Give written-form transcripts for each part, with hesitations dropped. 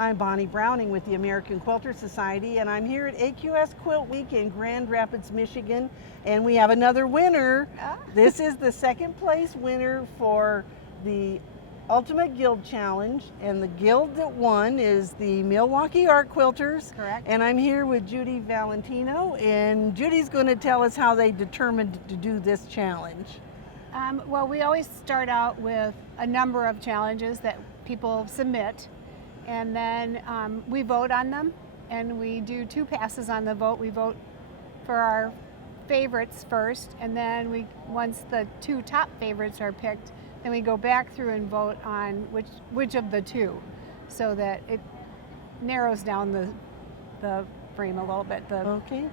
I'm Bonnie Browning with the American Quilter Society, and I'm here at AQS QuiltWeek in Grand Rapids, Michigan, and we have another winner. This is the second place winner for the Ultimate Guild Challenge, and the guild that won is the Milwaukee Art Quilters. Correct. And I'm here with Judy Valentino, and Judy's going to tell us how they determined to do this challenge. Well, we always start out with a number of challenges that people submit, and then we vote on them, and we do 2 passes on the vote. We vote for our favorites first, and then once the 2 top favorites are picked, then we go back through and vote on which of the 2, so that it narrows down the frame a little bit. Okay.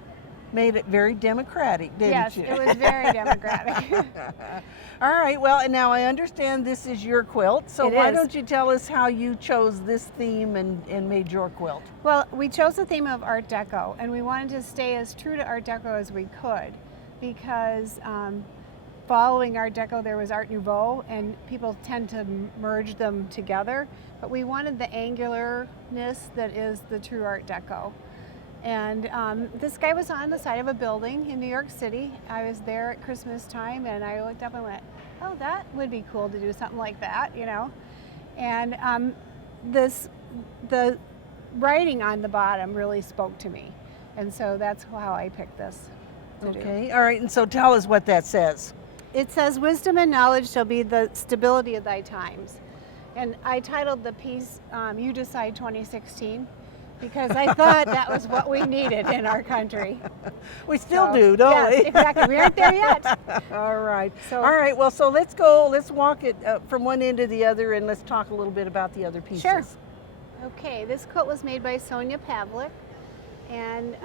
Made it very democratic, didn't you? Yes, it was very democratic. All right, well, and now I understand this is your quilt, so why don't you tell us how you chose this theme and made your quilt? Well, we chose the theme of Art Deco, and we wanted to stay as true to Art Deco as we could, because following Art Deco there was Art Nouveau, and people tend to merge them together, but we wanted the angularness that is the true Art Deco. And this guy was on the side of a building in New York City. I was there at Christmas time, and I looked up and went, oh, that would be cool to do something like that, you know. And the writing on the bottom really spoke to me, and so that's how I picked this to do. All right, and so tell us what that says. It says, wisdom and knowledge shall be the stability of thy times. And I titled the piece, You Decide 2016, because I thought that was what we needed in our country. We still do, don't we? Yes, exactly. We aren't there yet. All right. All right, well, so let's walk it from one end to the other, and let's talk a little bit about the other pieces. Sure. Okay, this quilt was made by Sonia Pavlik, and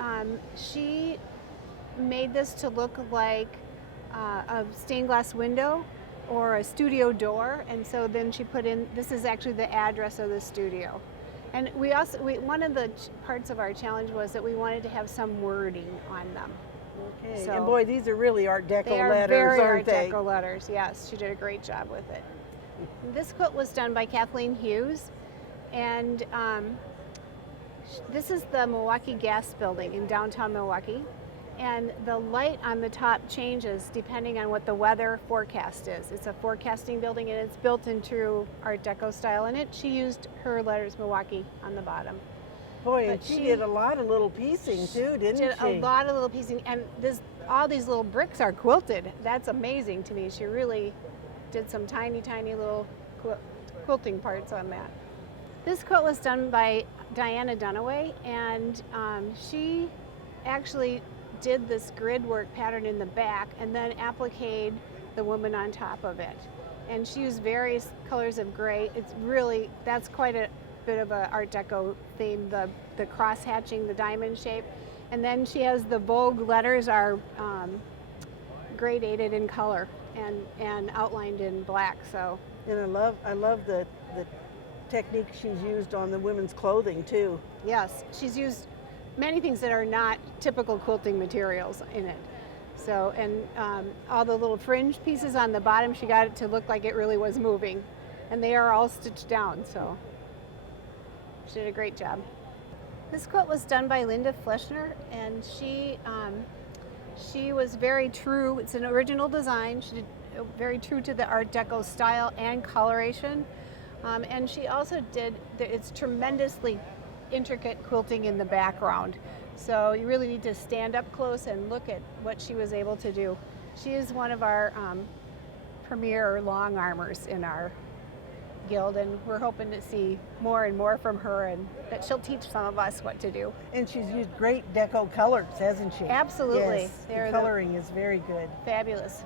she made this to look like a stained glass window or a studio door, and so then she put in, this is actually the address of the studio. And one of the parts of our challenge was that we wanted to have some wording on them. Okay, so and boy, these are really Art Deco they are letters, very aren't Art they? Deco letters, yes. She did a great job with it. This quilt was done by Kathleen Hughes, and this is the Milwaukee Gas Building in downtown Milwaukee. And the light on the top changes depending on what the weather forecast is. It's a forecasting building, and it's built in true Art Deco style in it. She used her letters Milwaukee on the bottom. Boy, and she did a lot of little piecing too, didn't she? Did a lot of little piecing, and all these little bricks are quilted. That's amazing to me. She really did some tiny, tiny little quilting parts on that. This quilt was done by Diana Dunaway, and she actually did this grid work pattern in the back and then appliqued the woman on top of it. And she used various colors of gray. That's quite a bit of an Art Deco theme, the cross hatching, the diamond shape. And then she has the Vogue letters are gradated in color and outlined in black. So. And I love the technique she's used on the women's clothing too. Yes, she's used many things that are not typical quilting materials in it. So, and all the little fringe pieces on the bottom, she got it to look like it really was moving. And they are all stitched down, so she did a great job. This quilt was done by Linda Fleschner, and she was very true. It's an original design. She did very true to the Art Deco style and coloration. And she also it's tremendously intricate quilting in the background, so you really need to stand up close and look at what she was able to do. She is one of our premier long armors in our guild, and we're hoping to see more and more from her, and that she'll teach some of us what to do. And she's used great deco colors, hasn't she? Absolutely. Yes, the coloring is very good. Fabulous.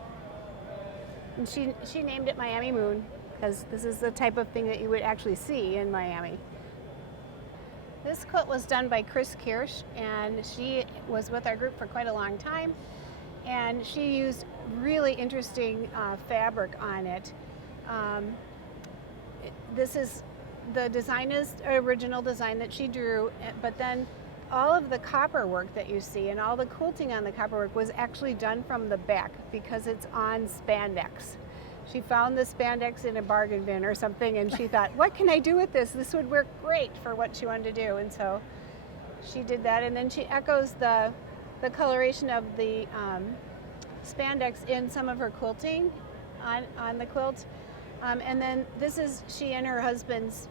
And she named it Miami Moon, because this is the type of thing that you would actually see in Miami. This quilt was done by Chris Kirsch, and she was with our group for quite a long time, and she used really interesting fabric on it. This is the design is original design that she drew, but then all of the copper work that you see and all the quilting on the copper work was actually done from the back because it's on spandex. She found the spandex in a bargain bin or something, and she thought, what can I do with this? This would work great for what she wanted to do. And so she did that, and then she echoes the coloration of the spandex in some of her quilting on the quilt. And then this is she and her husband's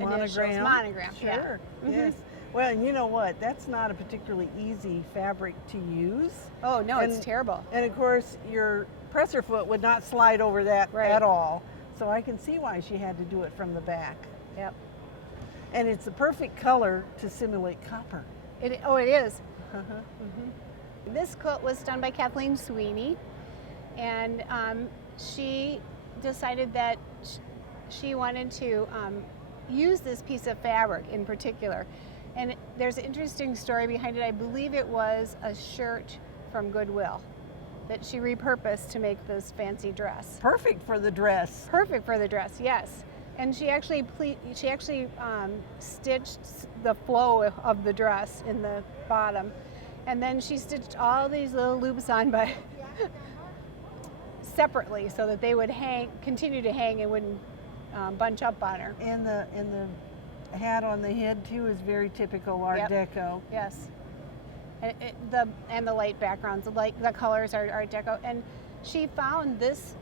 initials. Monogram. Sure. Yeah. Yes. Well, and you know what? That's not a particularly easy fabric to use. Oh no, it's terrible. And of course, your presser foot would not slide over that at all. So I can see why she had to do it from the back. Yep. And it's the perfect color to simulate copper. It is. This quilt was done by Kathleen Sweeney, and she decided that she wanted to use this piece of fabric in particular. And there's an interesting story behind it. I believe it was a shirt from Goodwill that she repurposed to make this fancy dress. Perfect for the dress. Perfect for the dress, yes. And she actually stitched the flow of the dress in the bottom, and then she stitched all these little loops on by separately so that they would continue to hang and wouldn't bunch up on her. And the hat on the head too is very typical Art Deco. Yes. And the light backgrounds, the colors are Art Deco. And she found this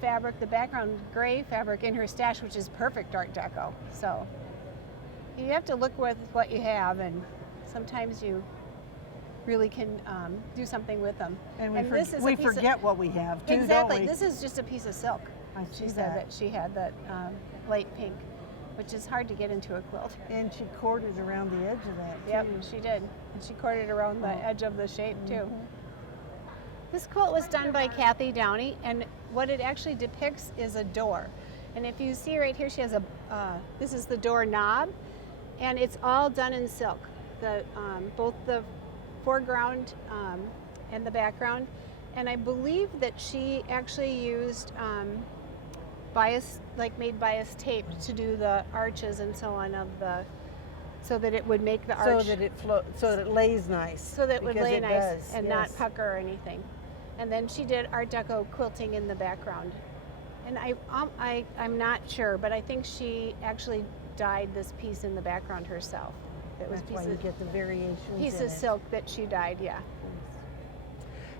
fabric, the background gray fabric, in her stash, which is perfect Art Deco. So you have to look with what you have, and sometimes you really can do something with them. And we forget what we have too, exactly. don't we? This is just a piece of silk. She said that she had that light pink, which is hard to get into a quilt. And she corded around the edge of that too. Yep, she did. And she corded around the edge of the shape too. This quilt was done by Kathy Downey, and what it actually depicts is a door. And if you see right here, she has this is the door knob, and it's all done in silk. Both the foreground and the background. And I believe that she actually used made bias tape to do the arches and so on so that it would make the arch. So that it lays nice. So that it would lay nice does, and not pucker or anything. And then she did Art Deco quilting in the background. And I'm not sure, but I think she actually dyed this piece in the background herself. That's why you get the variations. Piece of silk that she dyed, yeah.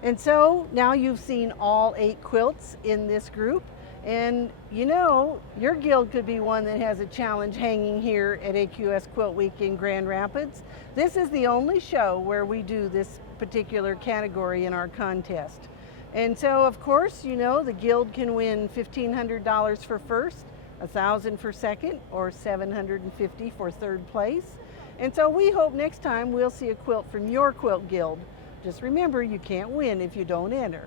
And so now you've seen all 8 quilts in this group, and you know your guild could be one that has a challenge hanging here at AQS Quilt Week in Grand Rapids. This is the only show where we do this particular category in our contest. And so of course, you know, the guild can win $1,500 for first, $1,000 for second, or $750 for third place. And so we hope next time we'll see a quilt from your quilt guild. Just remember, you can't win if you don't enter.